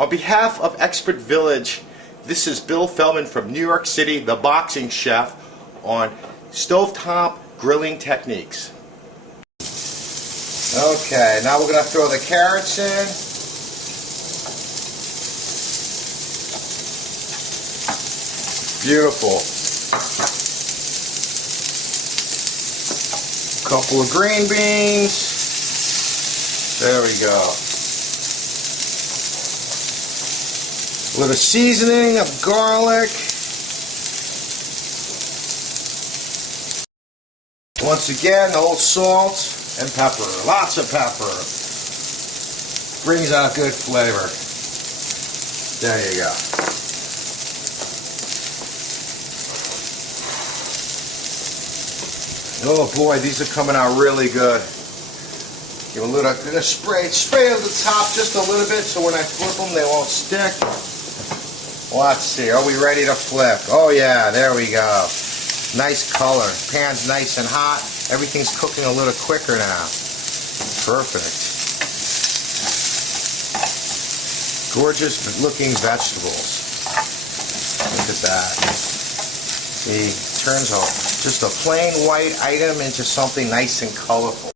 On behalf of Expert Village, this is Bill Feldman from New York City, the boxing chef, on stovetop grilling techniques. Okay, now we're going to throw the carrots in. Beautiful. Couple of green beans. There we go. A little seasoning of garlic. Once again, a little salt and pepper. Lots of pepper. Brings out good flavor. There you go. Oh boy, these are coming out really good. Give a little spray on the top just a little bit so when I flip them they won't stick. Let's see, are we ready to flip? Oh yeah, there we go. Nice color. Pan's nice and hot. Everything's cooking a little quicker now. Perfect. Gorgeous looking vegetables. Look at that. See, turns out just a plain white item into something nice and colorful.